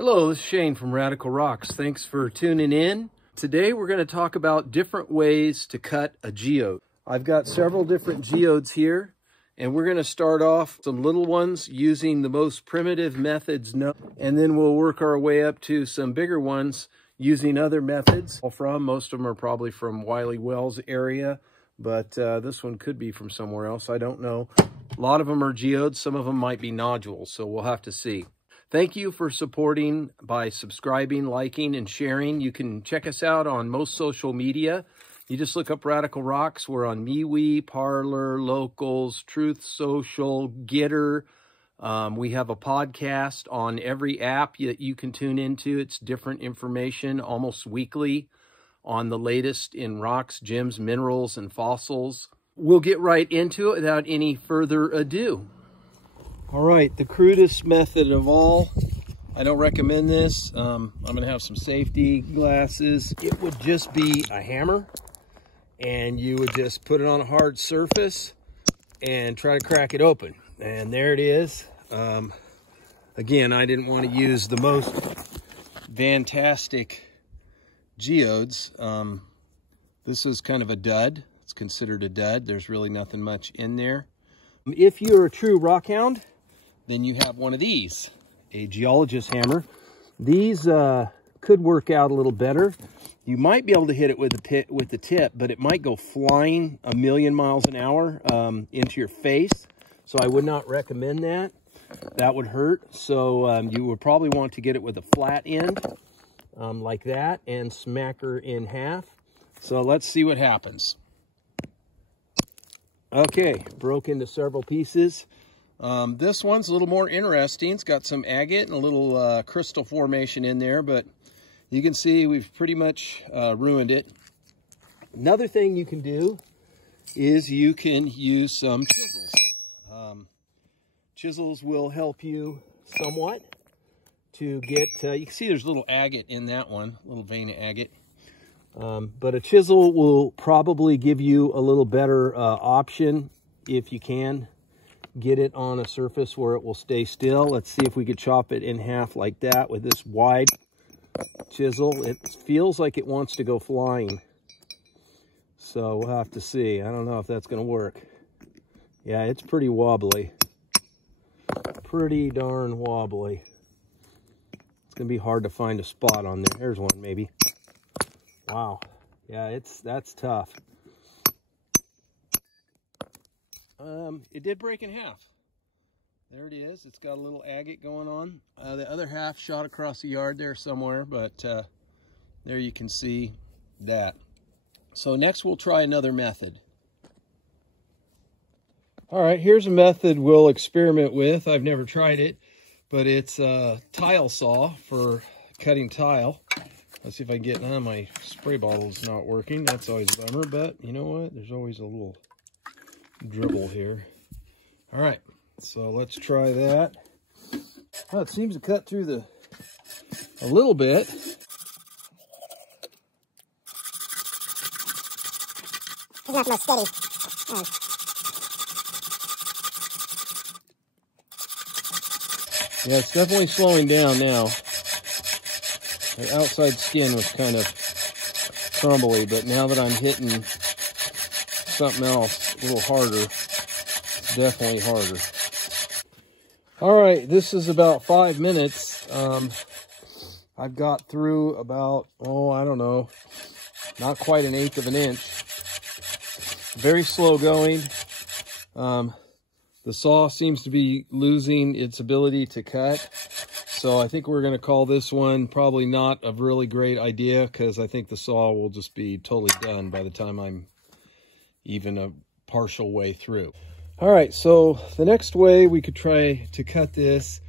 Hello, this is Shane from Radical Rocks. Thanks for tuning in. Today we're going to talk about different ways to cut a geode. I've got several different geodes here, and we're going to start off some little ones using the most primitive methods known, and then we'll work our way up to some bigger ones using other methods. Most of them are probably from Wiley Wells area, but this one could be from somewhere else. I don't know. A lot of them are geodes. Some of them might be nodules, so we'll have to see. Thank you for supporting by subscribing, liking, and sharing. You can check us out on most social media. You just look up Radical Rocks. We're on MeWe, Parler, Locals, Truth Social, Gitter. We have a podcast on every app that you can tune into. It's different information almost weekly on the latest in rocks, gems, minerals, and fossils. We'll get right into it without any further ado. All right, the crudest method of all. I don't recommend this. I'm gonna have some safety glasses. It would just be a hammer, and you would just put it on a hard surface and try to crack it open. And there it is. Again, I didn't want to use the most fantastic geodes. This is kind of a dud. It's considered a dud. There's really nothing much in there. If you're a true rock hound, then you have one of these, a geologist hammer. These could work out a little better. You might be able to hit it with the tip, but it might go flying a million miles an hour into your face. So I would not recommend that. That would hurt. So you would probably want to get it with a flat end like that and smack her in half. So let's see what happens. Okay, broke into several pieces. This one's a little more interesting. It's got some agate and a little crystal formation in there, but you can see we've pretty much ruined it. Another thing you can do is you can use some chisels. Chisels will help you somewhat to get, you can see there's a little agate in that one, a little vein of agate. But a chisel will probably give you a little better option if you can get it on a surface where it will stay still. Let's see if we could chop it in half like that with this wide chisel. It feels like it wants to go flying, so we'll have to see. I don't know if that's going to work. Yeah, it's pretty wobbly. Pretty darn wobbly. It's going to be hard to find a spot on there. There's one maybe. Wow. Yeah, that's tough. It did break in half. There it is. It's got a little agate going on. The other half shot across the yard there somewhere, but there you can see that. So next we'll try another method. All right, here's a method we'll experiment with. I've never tried it, but it's a tile saw for cutting tile. Let's see if I can get, my spray bottle's not working. That's always a bummer, but you know what? There's always a little dribble here. All right, so let's try that. Well, it seems to cut through a little bit. It's not the most steady. Yeah, it's definitely slowing down now. The outside skin was kind of crumbly, but now that I'm hitting something else a little harder, it's definitely harder. All right, this is about 5 minutes. I've got through about, I don't know, not quite 1/8 of an inch. Very slow going. The saw seems to be losing its ability to cut. So I think we're going to call this one probably not a really great idea, because I think the saw will just be totally done by the time I'm even a partial way through. All right, so the next way we could try to cut this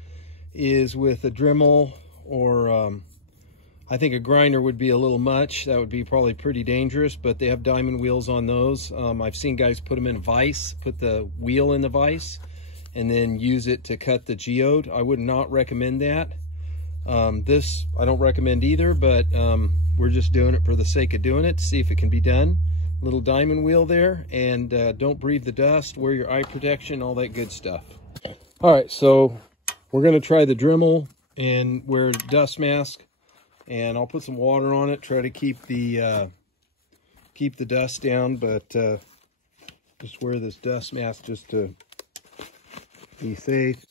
is with a Dremel, or I think a grinder would be a little much. That would be probably pretty dangerous, but they have diamond wheels on those. I've seen guys put them in a vise, put the wheel in the vise, and then use it to cut the geode. I would not recommend that. This I don't recommend either, but we're just doing it for the sake of doing it, to see if it can be done. Little diamond wheel there, and don't breathe the dust, wear your eye protection, all that good stuff. All right, so we're going to try the Dremel and wear a dust mask. And I'll put some water on it, try to keep the dust down, but just wear this dust mask just to be safe.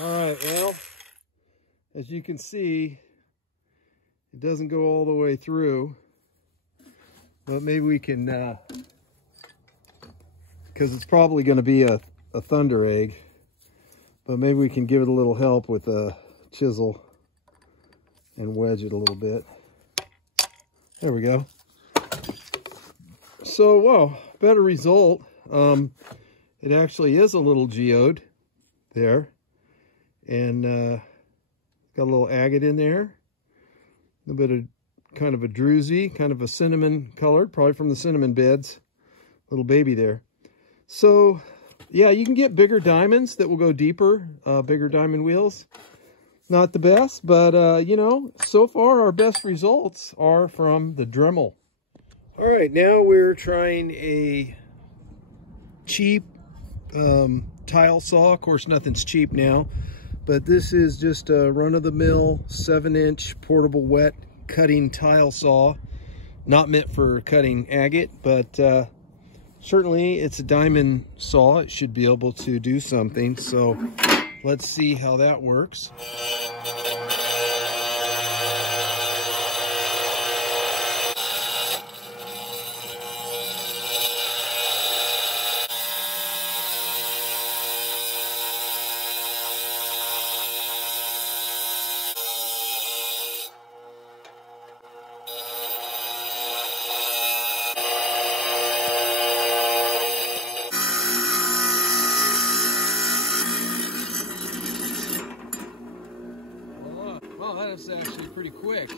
All right, well, as you can see, it doesn't go all the way through, but maybe we can, because it's probably going to be a thunder egg, but maybe we can give it a little help with a chisel and wedge it a little bit. There we go. So, whoa, better result. It actually is a little geode there. And got a little agate in there, a little bit of kind of a druzy, kind of a cinnamon colored, probably from the cinnamon beds, little baby there. So yeah, you can get bigger diamonds that will go deeper, bigger diamond wheels. Not the best, but you know, so far our best results are from the Dremel. All right, now we're trying a cheap tile saw. Of course, nothing's cheap now. But this is just a run-of-the-mill 7-inch portable wet cutting tile saw. Not meant for cutting agate, but certainly it's a diamond saw. It should be able to do something. So let's see how that works. Oh, that is actually pretty quick.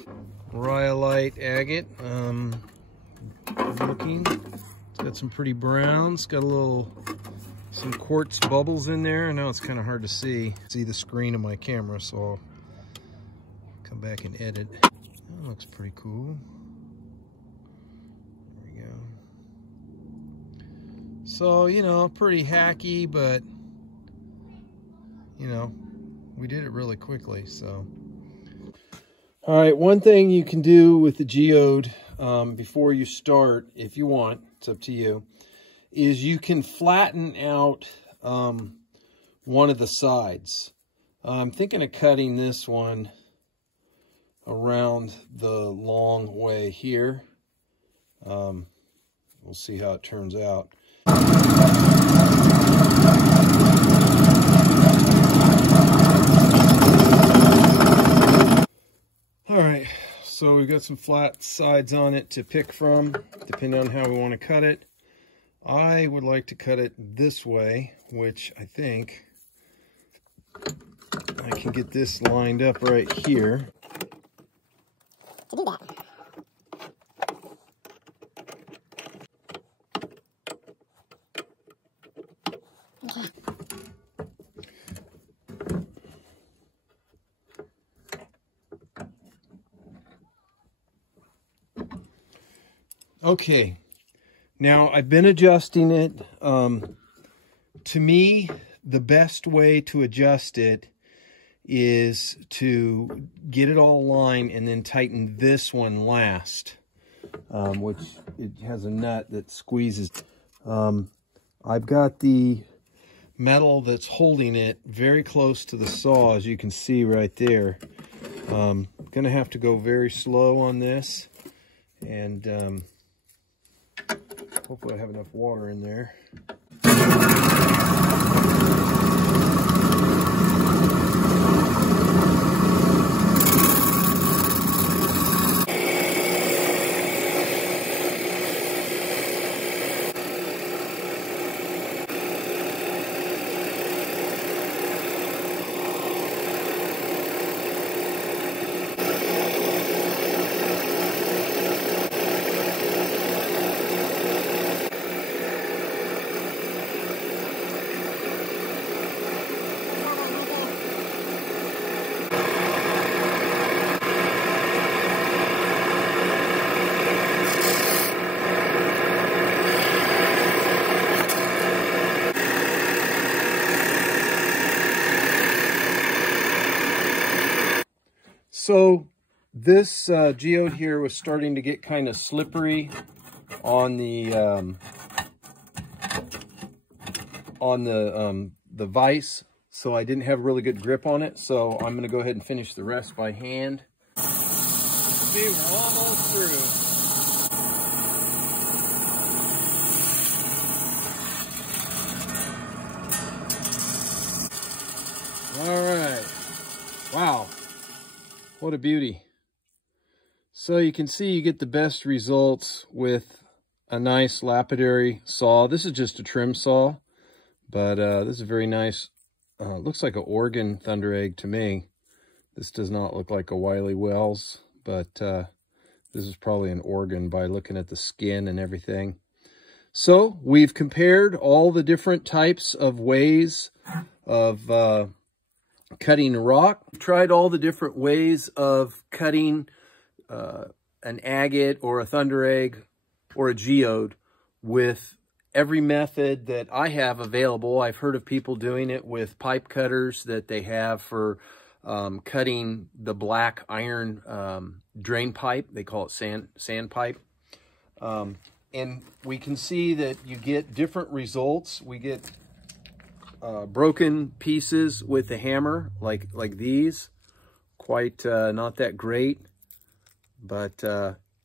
Rhyolite agate, looking. It's got some pretty browns. Got some quartz bubbles in there. I know it's kind of hard to see the screen of my camera, so I'll come back and edit. That looks pretty cool. There we go. So, you know, pretty hacky, but you know, we did it really quickly, so. All right, one thing you can do with the geode before you start, if you want, it's up to you, is you can flatten out one of the sides. I'm thinking of cutting this one around the long way here. We'll see how it turns out. All right, so we've got some flat sides on it to pick from, depending on how we want to cut it. I would like to cut it this way, which I think I can get this lined up right here. To do that. Okay, now I've been adjusting it. To me, the best way to adjust it is to get it all aligned and then tighten this one last, which it has a nut that squeezes. I've got the metal that's holding it very close to the saw, as you can see right there. Gonna have to go very slow on this, and hopefully I have enough water in there. So this geode here was starting to get kind of slippery on the vise, so I didn't have a really good grip on it. So I'm going to go ahead and finish the rest by hand. See, we're almost through. All right. Wow. What a beauty. So you can see you get the best results with a nice lapidary saw. This is just a trim saw, but this is very nice. Looks like an organ thunder egg to me. This does not look like a Wiley Wells, but this is probably an organ by looking at the skin and everything. So we've compared all the different types of ways of cutting rock. We've tried all the different ways of cutting an agate or a thunder egg or a geode with every method that I have available. I've heard of people doing it with pipe cutters that they have for cutting the black iron drain pipe. They call it sand pipe. And we can see that you get different results. We get broken pieces with the hammer, like these. Quite not that great, but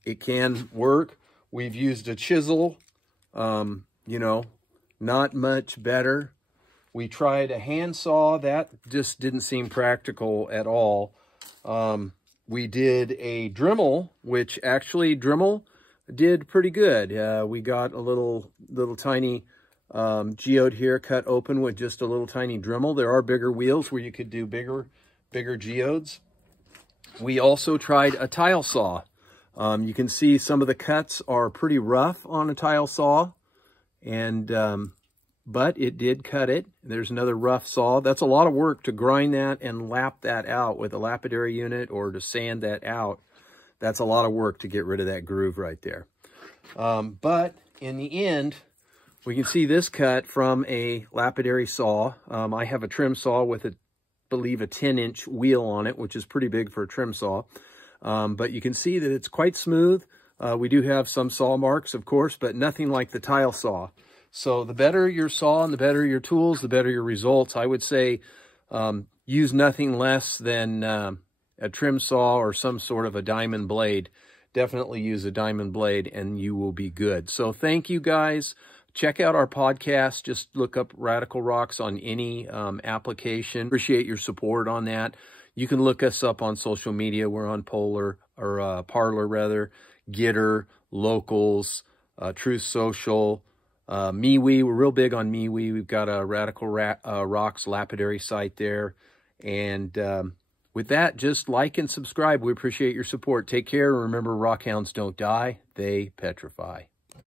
it can work. We've used a chisel, you know, not much better. We tried a handsaw. That just didn't seem practical at all. We did a Dremel, which actually Dremel did pretty good. We got a little tiny geode here cut open with just a little tiny Dremel. There are bigger wheels where you could do bigger geodes. We also tried a tile saw. You can see some of the cuts are pretty rough on a tile saw, and but it did cut it. There's another rough saw. That's a lot of work to grind that and lap that out with a lapidary unit, or to sand that out. That's a lot of work to get rid of that groove right there. But in the end, we can see this cut from a lapidary saw. I have a trim saw with, I believe, a 10-inch wheel on it, which is pretty big for a trim saw. But you can see that it's quite smooth. We do have some saw marks, of course, but nothing like the tile saw. So the better your saw and the better your tools, the better your results. I would say use nothing less than a trim saw or some sort of a diamond blade. Definitely use a diamond blade and you will be good. So thank you guys. Check out our podcast. Just look up Radical Rocks on any application. Appreciate your support on that. You can look us up on social media. We're on Parler, rather, Gitter, Locals, Truth Social, MeWe. We're real big on MeWe. We've got a Radical Rocks lapidary site there. And with that, just like and subscribe. We appreciate your support. Take care. Remember, rockhounds don't die. They petrify.